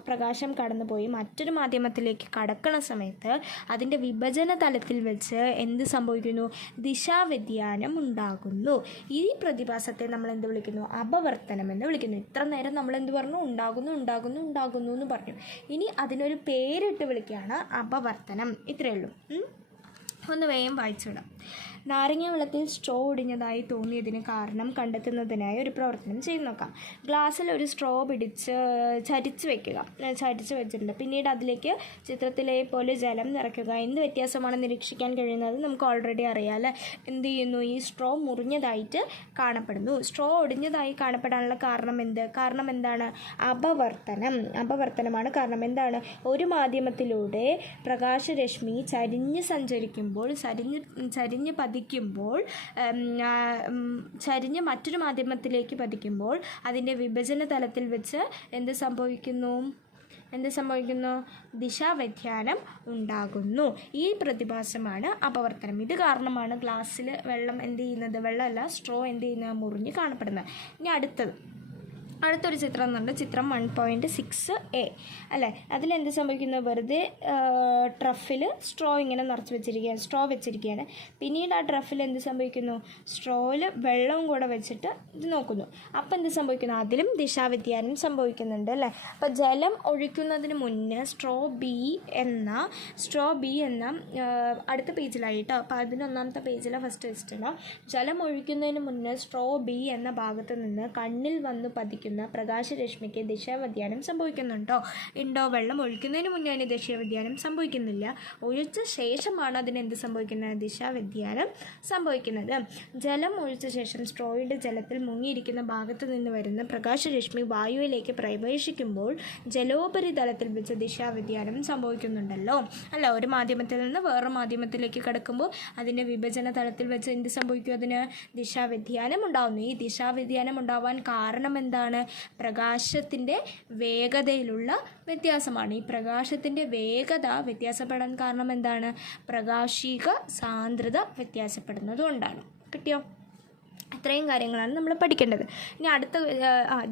പ്രകാശം കടന്നു പോയി മറ്റൊരു മാധ്യമത്തിലേക്ക് കടക്കണ സമയത്ത് അതിൻ്റെ വിഭജന തലത്തിൽ വെച്ച് എന്ത് സംഭവിക്കുന്നു? ദിശാവ്യതിയാനം ഉണ്ടാകുന്നു. ഈ പ്രതിഭാസത്തെ നമ്മൾ എന്ത് വിളിക്കുന്നു? അപവർത്തനം എന്ന് വിളിക്കുന്നു. ഇത്ര നേരം നമ്മൾ എന്ത് പറഞ്ഞു? ഉണ്ടാകുന്നു എന്ന് പറഞ്ഞു. ഇനി അതിനൊരു പേരിട്ട് വിളിക്കുകയാണ് അപവർത്തനം. ഇത്രയേ ഉള്ളൂ. ഒന്ന് വേഗം വായിച്ചിടാം. നാരങ്ങ വെള്ളത്തിൽ സ്ട്രോ ഒടിഞ്ഞതായി തോന്നിയതിന് കാരണം കണ്ടെത്തുന്നതിനായി ഒരു പ്രവർത്തനം ചെയ്ത് നോക്കാം. ഗ്ലാസ്സിൽ ഒരു സ്ട്രോ പിടിച്ച് ചരിച്ച് വെച്ചിട്ടുണ്ട്. പിന്നീട് അതിലേക്ക് ചിത്രത്തിലെ പോലെ ജലം നിറയ്ക്കുക. എന്ത് വ്യത്യാസമാണ് നിരീക്ഷിക്കാൻ കഴിയുന്നത്? നമുക്ക് ഓൾറെഡി അറിയാം അല്ലേ? എന്ത് ചെയ്യുന്നു? ഈ സ്ട്രോ മുറിഞ്ഞതായിട്ട് കാണപ്പെടുന്നു. സ്ട്രോ ഒടിഞ്ഞതായി കാണപ്പെടാനുള്ള കാരണം എന്താണ്? അപവർത്തനമാണ് കാരണം. എന്താണ്? ഒരു മാധ്യമത്തിലൂടെ പ്രകാശരശ്മി ചരിഞ്ഞ് മറ്റൊരു മാധ്യമത്തിലേക്ക് പതിക്കുമ്പോൾ അതിൻ്റെ വിഭജന തലത്തിൽ വെച്ച് എന്ത് സംഭവിക്കുന്നു? ദിശാവ്യതിയാനം ഉണ്ടാകുന്നു. ഈ പ്രതിഭാസമാണ് അപവർത്തനം. ഇത് കാരണമാണ് ഗ്ലാസ്സിൽ വെള്ളം വെള്ളമല്ല, സ്ട്രോ മുറിഞ്ഞ് കാണപ്പെടുന്നത്. ഇനി അടുത്തൊരു ചിത്രം എന്നുണ്ട്, ചിത്രം 1.6a അല്ലേ? അതിലെന്ത് സംഭവിക്കുന്നു? വെറുതെ ട്രഫിൽ സ്ട്രോ ഇങ്ങനെ സ്ട്രോ വെച്ചിരിക്കുകയാണ്. പിന്നീട് ആ ട്രഫിൽ എന്ത് സംഭവിക്കുന്നു? സ്ട്രോയിൽ വെള്ളവും കൂടെ വെച്ചിട്ട് ഇത് നോക്കുന്നു. അപ്പം എന്ത് സംഭവിക്കുന്നു? അതിലും ദിശാവ്യതിയാനം സംഭവിക്കുന്നുണ്ട് അല്ലേ? അപ്പോൾ ജലം ഒഴിക്കുന്നതിന് മുന്നേ സ്ട്രോ ബി എന്ന അടുത്ത പേജിലായിട്ടോ, അപ്പോൾ 11ാമത്തെ പേജിലെ ഫസ്റ്റ് വെച്ചിട്ടുണ്ടോ? ജലം ഒഴിക്കുന്നതിന് മുന്നേ സ്ട്രോ ബി എന്ന ഭാഗത്ത് നിന്ന് കണ്ണിൽ വന്ന് പതിക്കുന്നു ഒഴിക്കുന്ന പ്രകാശരശ്മിക്ക് ദിശാവ്യതിയാനം സംഭവിക്കുന്നുണ്ടോ? ഉണ്ടോ? വെള്ളം ഒഴിക്കുന്നതിന് മുന്നേ അതിന് ദിശാവ്യതിയാനം സംഭവിക്കുന്നില്ല. ഒഴിച്ച ശേഷമാണ് അതിന് എന്ത് സംഭവിക്കുന്നത്? ദിശാവ്യതിയാനം സംഭവിക്കുന്നത്. ജലം ഒഴിച്ച ശേഷം സ്ട്രോയുടെ ജലത്തിൽ മുങ്ങിയിരിക്കുന്ന ഭാഗത്ത് നിന്ന് വരുന്ന പ്രകാശരശ്മി വായുവിലേക്ക് പ്രവേശിക്കുമ്പോൾ ജലോപരിതലത്തിൽ വെച്ച് ദിശാവ്യതിയാനം സംഭവിക്കുന്നുണ്ടല്ലോ അല്ല. ഒരു മാധ്യമത്തിൽ നിന്ന് വേറെ മാധ്യമത്തിലേക്ക് കടക്കുമ്പോൾ അതിൻ്റെ വിഭജന തലത്തിൽ വെച്ച് എന്ത് സംഭവിക്കും? അതിന് ദിശാവ്യതിയാനം ഉണ്ടാകുന്നു. ഈ ദിശാവ്യതിയാനം ഉണ്ടാവാൻ കാരണം എന്താണ്? പ്രകാശത്തിൻ്റെ വേഗതയിലുള്ള വ്യത്യാസമാണ്. ഈ പ്രകാശത്തിൻ്റെ വേഗത വ്യത്യാസപ്പെടാൻ കാരണം എന്താണ്? പ്രകാശിക സാന്ദ്രത വ്യത്യാസപ്പെടുന്നത് കൊണ്ടാണ്. കിട്ടിയോ? ഇത്രയും കാര്യങ്ങളാണ് നമ്മൾ പഠിക്കേണ്ടത്. ഇനി അടുത്ത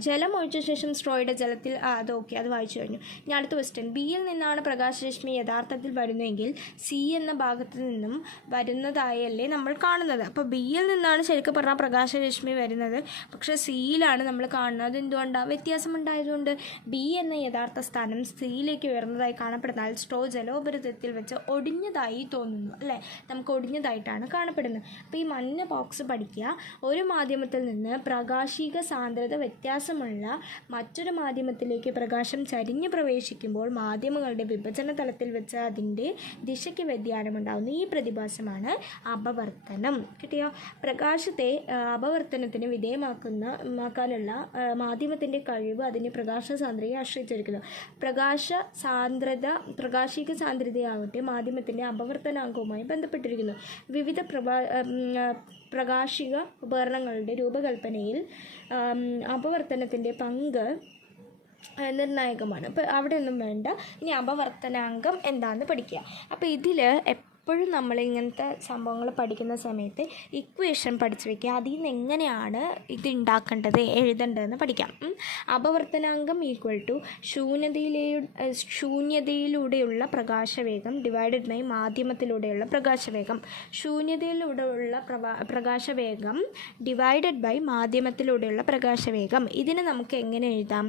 ജലം ഒഴിച്ച ശേഷം സ്ട്രോയുടെ ജലത്തിൽ അത് ഓക്കെ, അത് വായിച്ചു കഴിഞ്ഞു. ഇനി അടുത്ത ക്വസ്റ്റ്യൻ, ബിയിൽ നിന്നാണ് പ്രകാശരശ്മി യഥാർത്ഥത്തിൽ വരുന്നതെങ്കിൽ സി എന്ന ഭാഗത്ത് നിന്നും വരുന്നതായല്ലേ നമ്മൾ കാണുന്നത്. അപ്പോൾ ബിയിൽ നിന്നാണ് ശരിക്കും പറഞ്ഞാൽ പ്രകാശരശ്മി വരുന്നത്, പക്ഷേ സിയിലാണ് നമ്മൾ കാണുന്നത്. എന്തുകൊണ്ടാണ്? വ്യത്യാസം ഉണ്ടായതുകൊണ്ട്. ബി എന്ന യഥാർത്ഥ സ്ഥാനം സിയിലേക്ക് ഉയർന്നതായി കാണപ്പെടുന്നാൽ സ്ട്രോ ജലോപരിതലത്തിൽ വെച്ച് ഒടിഞ്ഞതായി തോന്നുന്നു അല്ലേ? നമുക്ക് ഒടിഞ്ഞതായിട്ടാണ് കാണപ്പെടുന്നത്. അപ്പോൾ ഈ മഞ്ഞ ബോക്സ് പഠിക്കുക. ഒരു മാധ്യമത്തിൽ നിന്ന് പ്രകാശിക സാന്ദ്രത വ്യത്യാസമുള്ള മറ്റൊരു മാധ്യമത്തിലേക്ക് പ്രകാശം ചരിഞ്ഞ് പ്രവേശിക്കുമ്പോൾ മാധ്യമങ്ങളുടെ വിഭജന തലത്തിൽ വെച്ച് അതിൻ്റെ ദിശയ്ക്ക് വ്യതിയാനമുണ്ടാകുന്നു. ഈ പ്രതിഭാസമാണ് അപവർത്തനം. കിട്ടിയോ? പ്രകാശത്തെ അപവർത്തനത്തിന് വിധേയമാക്കാനുള്ള മാധ്യമത്തിൻ്റെ കഴിവ് അതിൻ്റെ പ്രകാശ സാന്ദ്രതയെ ആശ്രയിച്ചിരിക്കുന്നു. പ്രകാശിക സാന്ദ്രതയാവട്ടെ മാധ്യമത്തിൻ്റെ അപവർത്തനാങ്കവുമായി ബന്ധപ്പെട്ടിരിക്കുന്നു. വിവിധ പ്രകാശിക ഉപകരണങ്ങളുടെ രൂപകൽപ്പനയിൽ അപവർത്തനത്തിൻ്റെ പങ്ക് നിർണായകമാണ്. അപ്പോൾ അവിടെ ഒന്നും വേണ്ട. ഇനി അപവർത്തനാങ്കം എന്താണെന്ന് പഠിക്കുക. അപ്പോൾ ഇതിൽ എപ്പോഴും നമ്മൾ ഇങ്ങനത്തെ സംഭവങ്ങൾ പഠിക്കുന്ന സമയത്ത് ഇക്വേഷൻ പഠിച്ചു വയ്ക്കുക. അതിൽ നിന്ന് എങ്ങനെയാണ് ഇത് ഉണ്ടാക്കേണ്ടത്, എഴുതേണ്ടതെന്ന് പഠിക്കാം. അപവർത്തനാങ്കം ഈക്വൽ ടു ശൂന്യതയിലൂടെയുള്ള പ്രകാശവേഗം ഡിവൈഡഡ് ബൈ മാധ്യമത്തിലൂടെയുള്ള പ്രകാശവേഗം. ശൂന്യതയിലൂടെയുള്ള പ്രകാശവേഗം ഡിവൈഡഡ് ബൈ മാധ്യമത്തിലൂടെയുള്ള പ്രകാശവേഗം. ഇതിന് നമുക്ക് എങ്ങനെ എഴുതാം?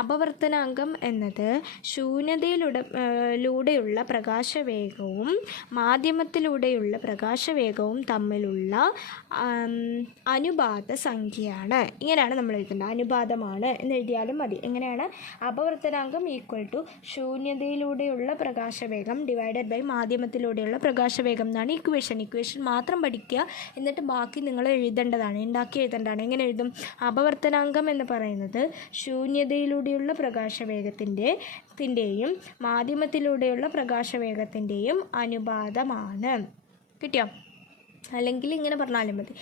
അപവർത്തനാങ്കം എന്നത് ശൂന്യതയിലൂടെയുള്ള പ്രകാശവേഗവും മാധ്യമത്തിലൂടെയുള്ള പ്രകാശവേഗവും തമ്മിലുള്ള അനുപാത സംഖ്യയാണ്. ഇങ്ങനെയാണ് നമ്മൾ എഴുതേണ്ടത്. അനുപാതമാണ് എന്ന് എഴുതിയാലും മതി. എങ്ങനെയാണ്? അപവർത്തനാങ്കം ഈക്വൽ ടു ശൂന്യതയിലൂടെയുള്ള പ്രകാശവേഗം ഡിവൈഡഡ് ബൈ മാധ്യമത്തിലൂടെയുള്ള പ്രകാശവേഗം എന്നാണ് ഇക്വേഷൻ. ഇക്വേഷൻ മാത്രം പഠിക്കുക, എന്നിട്ട് ബാക്കി നിങ്ങൾ എഴുതേണ്ടതാണ്, ഉണ്ടാക്കി എഴുതേണ്ടതാണ്. എങ്ങനെ എഴുതും? അപവർത്തനാങ്കം എന്ന് പറയുന്നത് ശൂന്യതയിലൂടെയുള്ള പ്രകാശവേഗത്തിൻ്റെയും മാധ്യമത്തിലൂടെയുള്ള പ്രകാശവേഗത്തിൻ്റെയും അനുപാതമാണ്. കിട്ടിയോ? അല്ലെങ്കിൽ ഇങ്ങനെ പറഞ്ഞാലും മതി.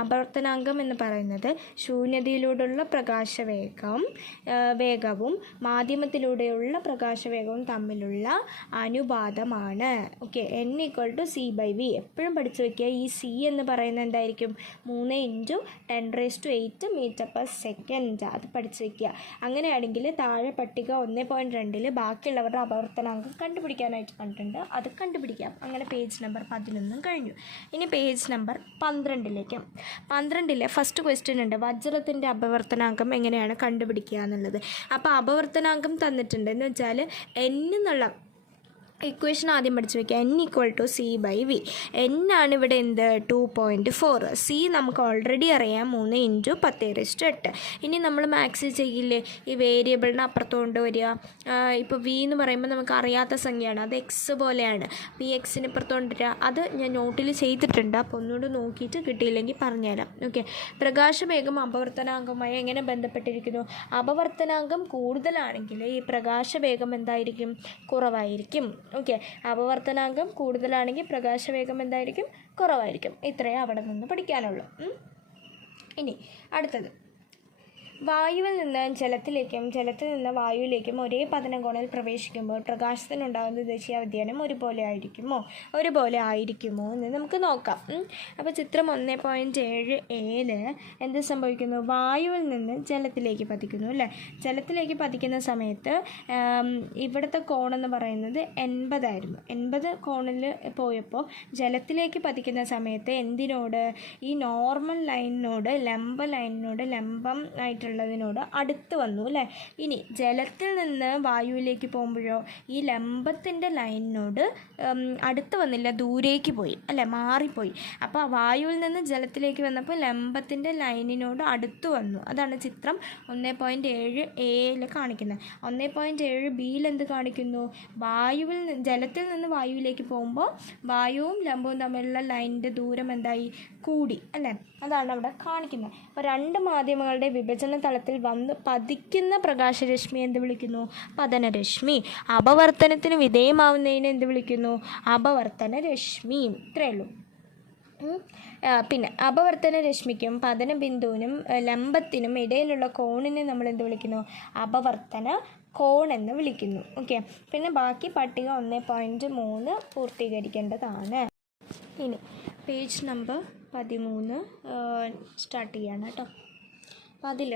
അപവർത്തനാങ്കം എന്ന് പറയുന്നത് ശൂന്യതയിലൂടെയുള്ള വേഗവും മാധ്യമത്തിലൂടെയുള്ള പ്രകാശവേഗവും തമ്മിലുള്ള അനുപാതമാണ്. ഓക്കെ. n = c/v. എപ്പോഴും പഠിച്ചു വയ്ക്കുക. ഈ c എന്ന് പറയുന്നത് എന്തായിരിക്കും? 3 × 10⁸ m/s. അത് പഠിച്ചു വയ്ക്കുക. അങ്ങനെയാണെങ്കിൽ താഴെ പട്ടിക 1.2 ബാക്കിയുള്ളവരുടെ അപവർത്തനാങ്കം കണ്ടുപിടിക്കാനായിട്ട് കണ്ടിട്ടുണ്ട്. അത് കണ്ടുപിടിക്കാം. അങ്ങനെ പേജ് നമ്പർ 11 കഴിഞ്ഞു. ഇനി പേജ് നമ്പർ 12 ഫസ്റ്റ് ക്വസ്റ്റ്യൻ ഉണ്ട്. വജ്രത്തിൻ്റെ അപവർത്തനാങ്കം എങ്ങനെയാണ് കണ്ടുപിടിക്കുക എന്നുള്ളത്. അപ്പോൾ അപവർത്തനാങ്കം തന്നിട്ടുണ്ട് എന്ന് വെച്ചാൽ n എന്നുള്ള ഇക്വേഷൻ ആദ്യം പഠിച്ചു വയ്ക്കുക. n = c/v. n ആണ് ഇവിടെ എന്ത്? 2.4. c നമുക്ക് ഓൾറെഡി അറിയാം, 3 × 10⁸. ഇനി നമ്മൾ മാക്സ് ചെയ്യില്ലേ, ഈ വേരിയബിളിന് അപ്പുറത്ത് കൊണ്ടുവരിക. ഇപ്പോൾ v എന്ന് പറയുമ്പോൾ നമുക്ക് അറിയാത്ത സംഖ്യയാണ്, അത് x പോലെയാണ്. ഈ എക്സിന് ഇപ്പുറത്ത് കൊണ്ടുവരിക. അത് ഞാൻ നോട്ടിൽ ചെയ്തിട്ടുണ്ട്, അപ്പോൾ ഒന്നുകൂടി നോക്കിയിട്ട് കിട്ടിയില്ലെങ്കിൽ പറഞ്ഞുതരാം. ഓക്കെ. പ്രകാശവേഗം അപവർത്തനാങ്കവുമായി എങ്ങനെ ബന്ധപ്പെട്ടിരിക്കുന്നു? അപവർത്തനാങ്കം കൂടുതലാണെങ്കിൽ ഈ പ്രകാശവേഗം എന്തായിരിക്കും? കുറവായിരിക്കും. ഓക്കെ. അപവർത്തനാങ്കം കൂടുതലാണെങ്കിൽ പ്രകാശവേഗം എന്തായിരിക്കും? കുറവായിരിക്കും. ഇത്രയേ അവിടെ നിന്ന് പഠിക്കാനുള്ളൂ. ഇനി അടുത്തത്, വായുവിൽ നിന്ന് ജലത്തിലേക്കും ജലത്തിൽ നിന്ന് വായുവിലേക്കും ഒരേ പതനകോണിൽ പ്രവേശിക്കുമ്പോൾ പ്രകാശത്തിനുണ്ടാകുന്ന ദിശാവ്യതിയാനം ഒരുപോലെ ആയിരിക്കുമോ എന്ന് നമുക്ക് നോക്കാം. അപ്പോൾ ചിത്രം 1.7 എന്ത് സംഭവിക്കുന്നു? വായുവിൽ നിന്ന് ജലത്തിലേക്ക് പതിക്കുന്നു അല്ലേ? ജലത്തിലേക്ക് പതിക്കുന്ന സമയത്ത് ഇവിടുത്തെ കോണെന്ന് പറയുന്നത് 80 ആയിരുന്നു. 80 കോണിൽ പോയപ്പോൾ ജലത്തിലേക്ക് പതിക്കുന്ന സമയത്ത് എന്തിനോട്? ഈ നോർമൽ ലൈനിനോട്, ലംബം ആയിട്ടുള്ള എന്നുള്ളതിനോട് അടുത്ത് വന്നു അല്ലേ. ഇനി ജലത്തിൽ നിന്ന് വായുവിലേക്ക് പോകുമ്പോഴോ ഈ ലംബത്തിൻ്റെ ലൈനിനോട് അടുത്ത് വന്നില്ല, ദൂരേക്ക് പോയി അല്ലേ, മാറിപ്പോയി. അപ്പോൾ വായുവിൽ നിന്ന് ജലത്തിലേക്ക് വന്നപ്പോൾ ലംബത്തിൻ്റെ ലൈനിനോട് അടുത്ത് വന്നു. അതാണ് ചിത്രം 1.7 എയിൽ കാണിക്കുന്നത്. 1.7 ബിയിൽ എന്ത് കാണിക്കുന്നു? ജലത്തിൽ നിന്ന് വായുവിലേക്ക് പോകുമ്പോൾ വായുവും ലംബവും തമ്മിലുള്ള ലൈനിൻ്റെ ദൂരം എന്തായി? കൂടി അല്ലേ. അതാണ് അവിടെ കാണിക്കുന്നത്. അപ്പോൾ രണ്ട് മാധ്യമങ്ങളുടെ വിഭജന തലത്തിൽ വന്ന് പതിക്കുന്ന പ്രകാശരശ്മി എന്ത് വിളിക്കുന്നു? പതനരശ്മി. അപവർത്തനത്തിന് വിധേയമാവുന്നതിന് എന്ത് വിളിക്കുന്നു? അപവർത്തന രശ്മി. ഇത്രയേ ഉള്ളൂ. പിന്നെ അപവർത്തന രശ്മിക്കും പതന ബിന്ദുവിനും ലംബത്തിനും ഇടയിലുള്ള കോണിനെ നമ്മൾ എന്ത് വിളിക്കുന്നു? അപവർത്തന കോൺ എന്ന് വിളിക്കുന്നു. ഓക്കെ. പിന്നെ ബാക്കി പട്ടിക 1.3 പൂർത്തീകരിക്കേണ്ടതാണ്. ഇനി പേജ് നമ്പർ 13 സ്റ്റാർട്ട് ചെയ്യാണ് കേട്ടോ. അപ്പോൾ അതിൽ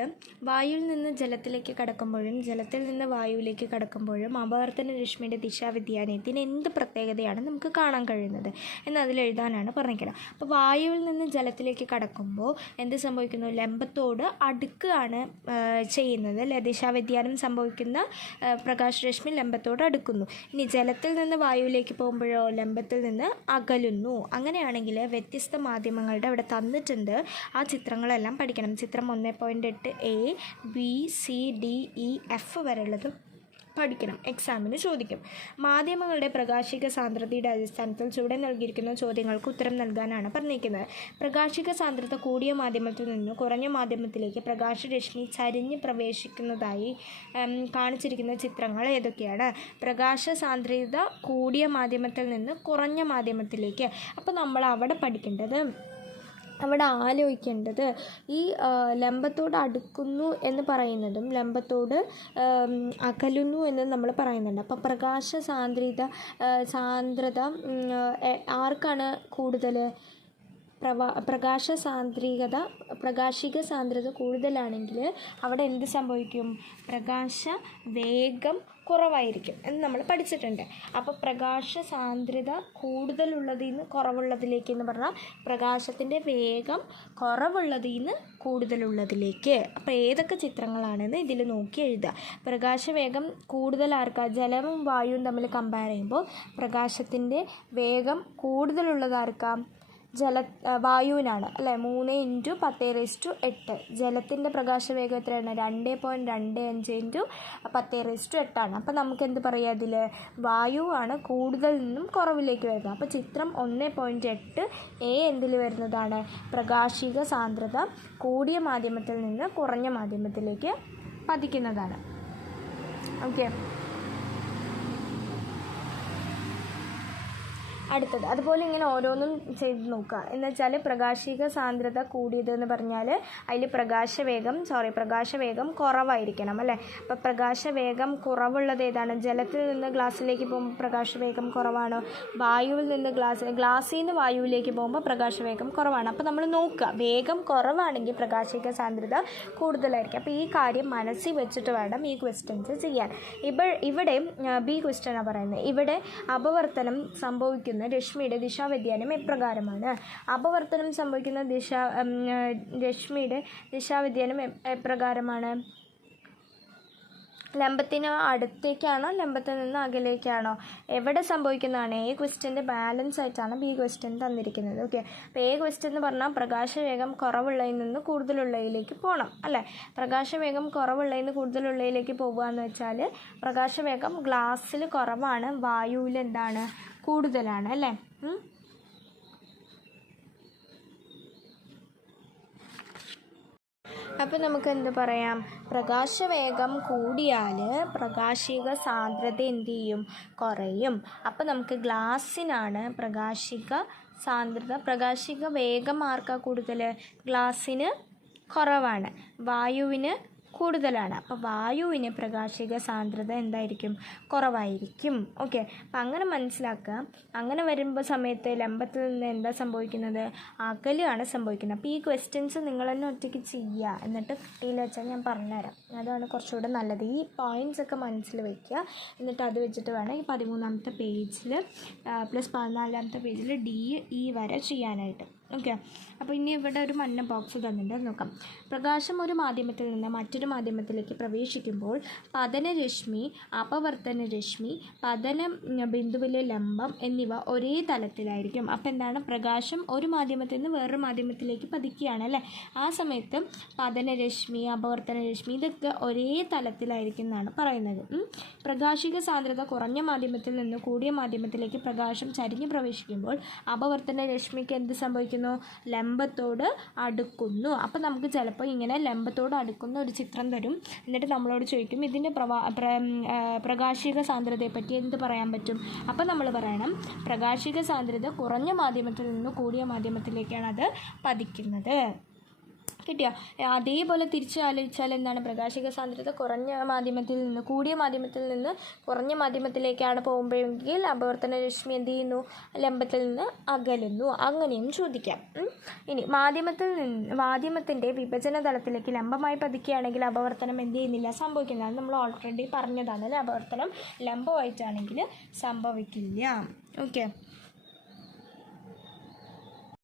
വായുവിൽ നിന്ന് ജലത്തിലേക്ക് കടക്കുമ്പോഴും ജലത്തിൽ നിന്ന് വായുവിലേക്ക് കടക്കുമ്പോഴും അപവർത്തന രശ്മിയുടെ ദിശാവ്യതിയാനത്തിന് എന്ത് പ്രത്യേകതയാണ് നമുക്ക് കാണാൻ കഴിയുന്നത് എന്ന് അതിലെഴുതാനാണ് പറഞ്ഞിരിക്കുന്നത്. അപ്പോൾ വായുവിൽ നിന്ന് ജലത്തിലേക്ക് കടക്കുമ്പോൾ എന്ത് സംഭവിക്കുന്നു? ലംബത്തോട് അടുക്കുകയാണ് ചെയ്യുന്നത് അല്ലേ. ദിശാവ്യതിയാനം സംഭവിക്കുന്ന പ്രകാശരശ്മി ലംബത്തോട് അടുക്കുന്നു. ഇനി ജലത്തിൽ നിന്ന് വായുവിലേക്ക് പോകുമ്പോഴോ ലംബത്തിൽ നിന്ന് അകലുന്നു. അങ്ങനെയാണെങ്കിൽ വ്യത്യസ്ത മാധ്യമങ്ങളുടെ അവിടെ തന്നിട്ടുണ്ട്. ആ ചിത്രങ്ങളെല്ലാം പഠിക്കണം. ചിത്രം 1.8 A, B, C, D, E, F വരെയുള്ളത് പഠിക്കണം. എക്സാമിന് ചോദിക്കും. മാധ്യമങ്ങളുടെ പ്രകാശിക സാന്ദ്രതയുടെ അടിസ്ഥാനത്തിൽ ചുവടെ നൽകിയിരിക്കുന്ന ചോദ്യങ്ങൾക്ക് ഉത്തരം നൽകാനാണ് പറഞ്ഞിരിക്കുന്നത്. പ്രകാശിക സാന്ദ്രത കൂടിയ മാധ്യമത്തിൽ നിന്ന് കുറഞ്ഞ മാധ്യമത്തിലേക്ക് പ്രകാശരശ്മി ചരിഞ്ഞ് പ്രവേശിക്കുന്നതായി കാണിച്ചിരിക്കുന്ന ചിത്രങ്ങൾ ഏതൊക്കെയാണ്? പ്രകാശ സാന്ദ്രത കൂടിയ മാധ്യമത്തിൽ നിന്ന് കുറഞ്ഞ മാധ്യമത്തിലേക്ക്. അപ്പോൾ നമ്മൾ അവിടെ പഠിക്കേണ്ടത്, അവിടെ ആലോചിക്കേണ്ടത് ഈ ലംബത്തോട് അടുക്കുന്നു എന്ന് പറയുന്നതും ലംബത്തോട് അകലുന്നു എന്ന് നമ്മൾ പറയുന്നുണ്ട്. അപ്പോൾ പ്രകാശ സാന്ദ്രത ആർക്കാണ് കൂടുതൽ? പ്രകാശിക സാന്ദ്രത കൂടുതലാണെങ്കിൽ അവിടെ എന്ത് സംഭവിക്കും? പ്രകാശ വേഗം കുറവായിരിക്കും എന്ന് നമ്മൾ പഠിച്ചിട്ടുണ്ട്. അപ്പോൾ പ്രകാശ സാന്ദ്രത കൂടുതലുള്ളതിൽ നിന്ന് കുറവുള്ളതിലേക്ക് എന്ന് പറഞ്ഞാൽ പ്രകാശത്തിൻ്റെ വേഗം കുറവുള്ളതിൽ നിന്ന് കൂടുതലുള്ളതിലേക്ക്. അപ്പോൾ ഏതൊക്കെ ചിത്രങ്ങളാണെന്ന് ഇതിൽ നോക്കി എഴുതുക. പ്രകാശവേഗം കൂടുതൽ ആർക്കാ? ജലവും വായുവും തമ്മിൽ കമ്പയർ ചെയ്യുമ്പോൾ പ്രകാശത്തിൻ്റെ വേഗം കൂടുതലുള്ളത് ആർക്കാ? വായുവിനാണ് അല്ലേ. 3 × 10⁸. ജലത്തിൻ്റെ പ്രകാശവേഗം എത്രയാണ്? 2.25 × 10⁸. അപ്പോൾ നമുക്ക് എന്ത് പറയാം? അതിൽ വായുവാണ് കൂടുതൽ നിന്നും കുറവിലേക്ക് വരുന്നത്. അപ്പോൾ ചിത്രം 1.8 A എന്തിൽ വരുന്നതാണ്? പ്രകാശിക സാന്ദ്രത കൂടിയ മാധ്യമത്തിൽ നിന്ന് കുറഞ്ഞ മാധ്യമത്തിലേക്ക് പതിക്കുന്നതാണ്. ഓക്കെ. അടുത്തത് അതുപോലെ ഇങ്ങനെ ഓരോന്നും ചെയ്ത് നോക്കുക. എന്ന് വെച്ചാൽ പ്രകാശിക സാന്ദ്രത കൂടിയത് എന്ന് പറഞ്ഞാൽ അതിൽ പ്രകാശവേഗം കുറവായിരിക്കണം അല്ലേ. അപ്പോൾ പ്രകാശവേഗം കുറവുള്ളത് ഏതാണ്? ജലത്തിൽ നിന്ന് ഗ്ലാസ്സിലേക്ക് പോകുമ്പോൾ പ്രകാശവേഗം കുറവാണ്. വായുവിൽ നിന്ന് ഗ്ലാസ്സിൽ നിന്ന് വായുവിലേക്ക് പോകുമ്പോൾ പ്രകാശവേഗം കുറവാണ്. അപ്പോൾ നമ്മൾ നോക്കുക, വേഗം കുറവാണെങ്കിൽ പ്രകാശിക സാന്ദ്രത കൂടുതലായിരിക്കും. അപ്പോൾ ഈ കാര്യം മനസ്സിൽ വെച്ചിട്ട് വേണം ഈ ക്വസ്റ്റ്യൻസ് ചെയ്യാൻ. ഇവിടെ ബി ക്വസ്റ്റ്യനാണ് പറയുന്നത്. ഇവിടെ അപവർത്തനം സംഭവിക്കുന്ന രശ്മിയുടെ ദിശാവ്യതിയാനം എപ്രകാരമാണ്? അപവർത്തനം സംഭവിക്കുന്ന രശ്മിയുടെ ദിശാവ്യതിയാനം എപ്രകാരമാണ്? ലംബത്തിന് അടുത്തേക്കാണോ ലംബത്തിൽ നിന്ന് അകലേക്കാണോ? എവിടെ സംഭവിക്കുന്നതാണ്? എ ക്വസ്റ്റ്യൻ്റെ ബാലൻസ് ആയിട്ടാണ് ബി ക്വസ്റ്റ്യൻ തന്നിരിക്കുന്നത്. ഓക്കെ. അപ്പോൾ എ ക്വസ്റ്റ്യൻ എന്ന് പറഞ്ഞാൽ പ്രകാശവേഗം കുറവുള്ളതിൽ നിന്ന് കൂടുതലുള്ളതിലേക്ക് പോകണം അല്ലേ. പ്രകാശവേഗം കുറവുള്ളതിൽ നിന്ന് കൂടുതലുള്ളതിലേക്ക് പോകുക എന്ന് വെച്ചാൽ പ്രകാശവേഗം ഗ്ലാസ്സിൽ കുറവാണ്, വായുവിൽ എന്താണ്? കൂടുതലാണ് അല്ലേ. അപ്പോൾ നമുക്ക് എന്ത് പറയാം? പ്രകാശവേഗം കൂടിയാൽ പ്രകാശിക സാന്ദ്രത എന്ത് ചെയ്യും? കുറയും. അപ്പോൾ നമുക്ക് ഗ്ലാസ്സിനാണ് പ്രകാശിക വേഗം ആർക്കാ കൂടുതൽ? ഗ്ലാസ്സിന് കുറവാണ്, വായുവിന് കൂടുതലാണ്. അപ്പോൾ വായുവിന് പ്രകാശിക സാന്ദ്രത എന്തായിരിക്കും? കുറവായിരിക്കും. ഓക്കെ. അപ്പം അങ്ങനെ മനസ്സിലാക്കുക. അങ്ങനെ വരുമ്പോൾ സമയത്ത് ലംബത്തിൽ നിന്ന് എന്താ സംഭവിക്കുന്നത്? അകലെയാണ് സംഭവിക്കുന്നത്. അപ്പോൾ ഈ ക്വസ്റ്റ്യൻസ് നിങ്ങൾ തന്നെ ഒറ്റയ്ക്ക് ചെയ്യുക. എന്നിട്ട് കിട്ടിയില്ല വെച്ചാൽ ഞാൻ പറഞ്ഞുതരാം. അതാണ് കുറച്ചുകൂടെ നല്ലത്. ഈ പോയിൻറ്റ്സ് ഒക്കെ മനസ്സിൽ വയ്ക്കുക. എന്നിട്ട് അത് വെച്ചിട്ട് വേണം ഈ 13ാമത്തെ പേജിൽ പ്ലസ് 14ാമത്തെ പേജിൽ DE വരെ ചെയ്യാനായിട്ട്. ഓക്കെ. അപ്പോൾ ഇനി ഇവിടെ ഒരു മഞ്ഞ ബോക്സ് തന്നിട്ടുണ്ട്, നോക്കാം. പ്രകാശം ഒരു മാധ്യമത്തിൽ നിന്ന് മറ്റൊരു മാധ്യമത്തിലേക്ക് പ്രവേശിക്കുമ്പോൾ പതനരശ്മി, അപവർത്തന രശ്മി, പതന ബിന്ദുവിലെ ലംബം എന്നിവ ഒരേ തലത്തിലായിരിക്കും. അപ്പോൾ എന്താണ്, പ്രകാശം ഒരു മാധ്യമത്തിൽ നിന്ന് വേറൊരു മാധ്യമത്തിലേക്ക് പതിക്കുകയാണ് അല്ലേ. ആ സമയത്ത് പതനരശ്മി, അപവർത്തന രശ്മി ഇതൊക്കെ ഒരേ തലത്തിലായിരിക്കും എന്നാണ് പറയുന്നത്. പ്രകാശിക സാന്ദ്രത കുറഞ്ഞ മാധ്യമത്തിൽ നിന്ന് കൂടിയ മാധ്യമത്തിലേക്ക് പ്രകാശം ചരിഞ്ഞ് പ്രവേശിക്കുമ്പോൾ അപവർത്തന രശ്മിക്ക് എന്ത് സംഭവിക്കുന്നു, ലംബത്തോട് അടുക്കുന്നു. അപ്പോൾ നമുക്ക് ചിലപ്പോൾ ഇങ്ങനെ ലംബത്തോട് അടുക്കുന്ന ഒരു ചിത്രം തരും. എന്നിട്ട് നമ്മളോട് ചോദിക്കും ഇതിൻ്റെ പ്രകാശിക സാന്ദ്രതയെപ്പറ്റി എന്ത് പറയാൻ പറ്റും. അപ്പോൾ നമ്മൾ പറയണം പ്രകാശിക സാന്ദ്രത കുറഞ്ഞ മാധ്യമത്തിൽ നിന്ന് കൂടിയ മാധ്യമത്തിലേക്കാണ് അത് പതിക്കുന്നത്. കിട്ടിയോ? അതേപോലെ തിരിച്ച് ആലോചിച്ചാൽ എന്താണ്, പ്രകാശിക സാന്ദ്രത കുറഞ്ഞ മാധ്യമത്തിൽ നിന്ന് കൂടിയ മാധ്യമത്തിൽ നിന്ന് കുറഞ്ഞ മാധ്യമത്തിലേക്കാണ് പോകുമ്പോഴെങ്കിൽ അപവർത്തന രശ്മി എന്ത് ചെയ്യുന്നു, ലംബത്തിൽ നിന്ന് അകലുന്നു. അങ്ങനെയും ചോദിക്കാം. ഇനി മാധ്യമത്തിൻ്റെ വിഭജന തലത്തിലേക്ക് ലംബമായി പതിക്കുകയാണെങ്കിൽ അപവർത്തനം എന്ത് ചെയ്യുന്നില്ല, സംഭവിക്കുന്നില്ല. അത് നമ്മൾ ഓൾറെഡി പറഞ്ഞതാണ്. അപവർത്തനം ലംബമായിട്ടാണെങ്കിൽ സംഭവിക്കില്ല. ഓക്കെ.